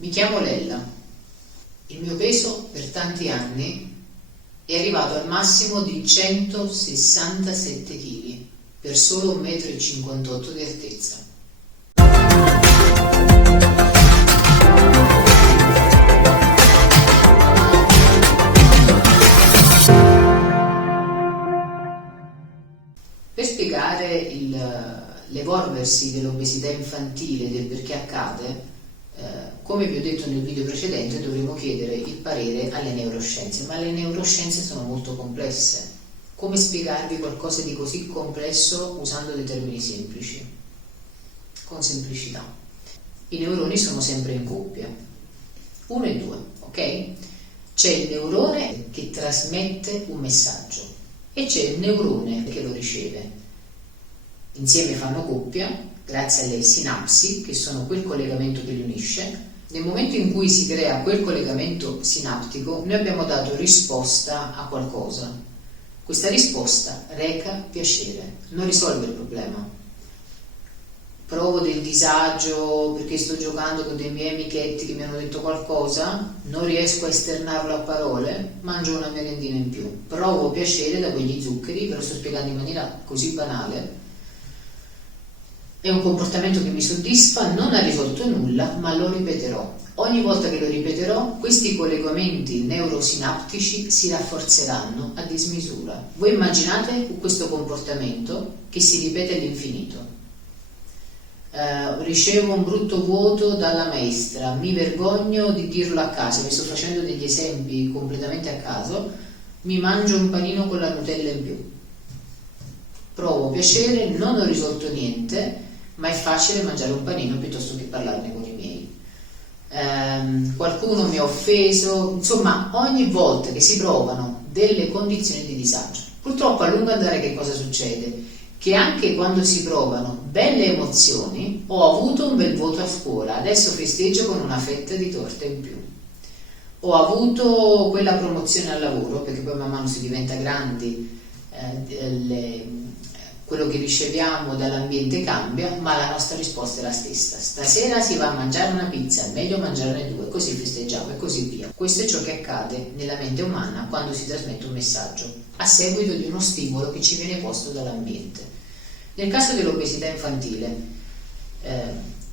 Mi chiamo Lella. Il mio peso per tanti anni è arrivato al massimo di 167 kg per solo 1,58 m di altezza. Per spiegare l'evolversi dell'obesità infantile e del perché accade, come vi ho detto nel video precedente, dovremo chiedere il parere alle neuroscienze, ma le neuroscienze sono molto complesse. Come spiegarvi qualcosa di così complesso usando dei termini semplici? Con semplicità. I neuroni sono sempre in coppia, 1 e 2, ok? C'è il neurone che trasmette un messaggio e c'è il neurone che lo riceve. Insieme fanno coppia grazie alle sinapsi, che sono quel collegamento che li unisce. Nel momento in cui si crea quel collegamento sinaptico, noi abbiamo dato risposta a qualcosa. Questa risposta reca piacere, non risolve il problema. Provo del disagio perché sto giocando con dei miei amichetti che mi hanno detto qualcosa, non riesco a esternarlo a parole, mangio una merendina in più. Provo piacere da quegli zuccheri, ve lo sto spiegando in maniera così banale. È un comportamento che mi soddisfa, non ha risolto nulla, ma lo ripeterò. Ogni volta che lo ripeterò, questi collegamenti neurosinaptici si rafforzeranno a dismisura. Voi immaginate questo comportamento che si ripete all'infinito. Ricevo un brutto voto dalla maestra, mi vergogno di dirlo a casa, vi sto facendo degli esempi completamente a caso, mi mangio un panino con la Nutella in più. Provo piacere, non ho risolto niente, ma è facile mangiare un panino piuttosto che parlarne con i miei. Qualcuno mi ha offeso, insomma, ogni volta che si provano delle condizioni di disagio. Purtroppo a lungo andare che cosa succede? Che anche quando si provano belle emozioni, ho avuto un bel voto a scuola, adesso festeggio con una fetta di torta in più. Ho avuto quella promozione al lavoro, perché poi man mano si diventa grandi, quello che riceviamo dall'ambiente cambia, ma la nostra risposta è la stessa. Stasera si va a mangiare una pizza, è meglio mangiarne 2, così festeggiamo e così via. Questo è ciò che accade nella mente umana quando si trasmette un messaggio, a seguito di uno stimolo che ci viene posto dall'ambiente. Nel caso dell'obesità infantile,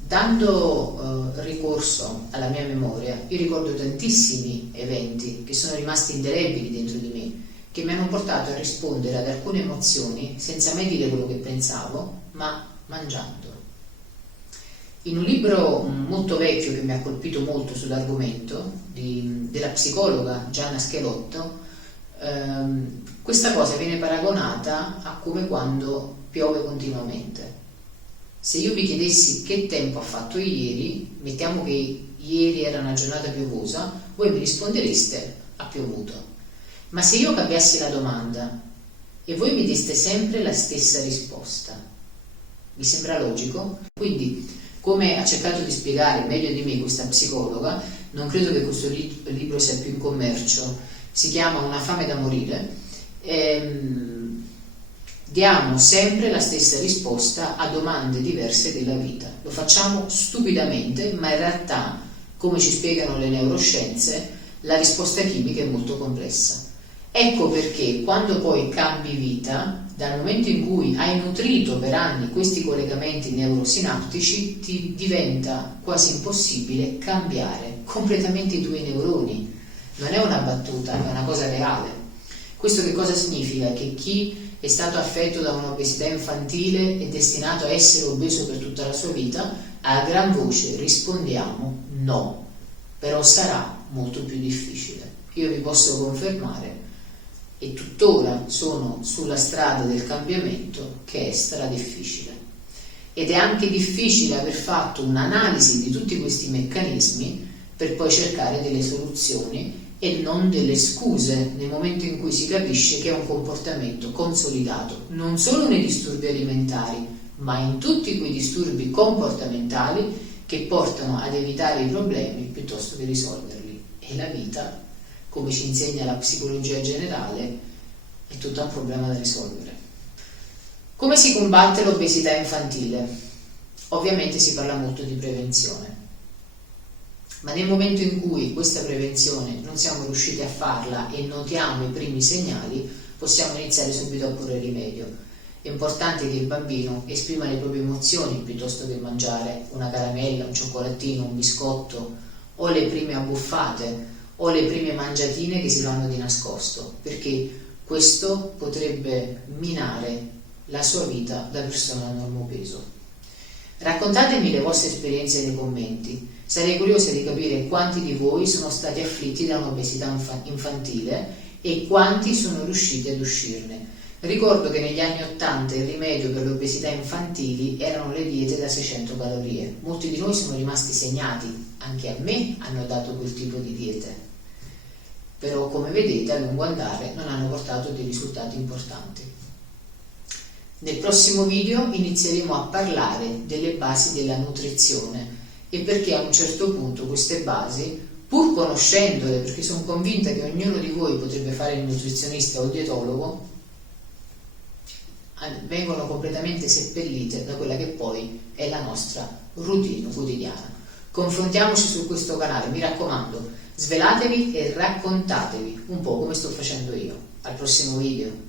dando ricorso alla mia memoria, io ricordo tantissimi eventi che sono rimasti indelebili dentro di me, che mi hanno portato a rispondere ad alcune emozioni senza mai dire quello che pensavo, ma mangiando. In un libro molto vecchio che mi ha colpito molto sull'argomento, della psicologa Gianna Schelotto, questa cosa viene paragonata a come quando piove continuamente. Se io vi chiedessi che tempo ha fatto ieri, mettiamo che ieri era una giornata piovosa, voi mi rispondereste ha piovuto. Ma se io cambiassi la domanda e voi mi deste sempre la stessa risposta, vi sembra logico? Quindi, come ha cercato di spiegare meglio di me questa psicologa, non credo che questo libro sia più in commercio, si chiama Una fame da morire, diamo sempre la stessa risposta a domande diverse della vita. Lo facciamo stupidamente, ma in realtà, come ci spiegano le neuroscienze, la risposta chimica è molto complessa. Ecco perché quando poi cambi vita, dal momento in cui hai nutrito per anni questi collegamenti neurosinaptici, ti diventa quasi impossibile cambiare completamente i tuoi neuroni. Non è una battuta, è una cosa reale. Questo che cosa significa? Che chi è stato affetto da un'obesità infantile è destinato a essere obeso per tutta la sua vita? A gran voce rispondiamo no, però sarà molto più difficile. Io vi posso confermare, e tuttora sono sulla strada del cambiamento, che è difficile. Ed è anche difficile aver fatto un'analisi di tutti questi meccanismi per poi cercare delle soluzioni e non delle scuse nel momento in cui si capisce che è un comportamento consolidato non solo nei disturbi alimentari, ma in tutti quei disturbi comportamentali che portano ad evitare i problemi piuttosto che risolverli. E la vita, come ci insegna la psicologia generale, è tutto un problema da risolvere. Come si combatte l'obesità infantile? Ovviamente si parla molto di prevenzione, Ma nel momento in cui questa prevenzione non siamo riusciti a farla e notiamo i primi segnali, possiamo iniziare subito a porre rimedio. È importante che il bambino esprima le proprie emozioni piuttosto che mangiare una caramella, un cioccolatino, un biscotto o le prime abbuffate o le prime mangiatine che si fanno di nascosto, perché questo potrebbe minare la sua vita da persona normopeso. Raccontatemi le vostre esperienze nei commenti. Sarei curiosa di capire quanti di voi sono stati afflitti da un'obesità infantile e quanti sono riusciti ad uscirne. Ricordo che negli anni 80 il rimedio per le obesità infantili erano le diete da 600 calorie. Molti di noi sono rimasti segnati, anche a me hanno dato quel tipo di diete. Però, come vedete, a lungo andare non hanno portato dei risultati importanti. Nel prossimo video inizieremo a parlare delle basi della nutrizione e perché a un certo punto queste basi, pur conoscendole, perché sono convinta che ognuno di voi potrebbe fare il nutrizionista o il dietologo, vengono completamente seppellite da quella che poi è la nostra routine quotidiana. Confrontiamoci su questo canale, mi raccomando, svelatevi e raccontatevi un po' come sto facendo io. Al prossimo video.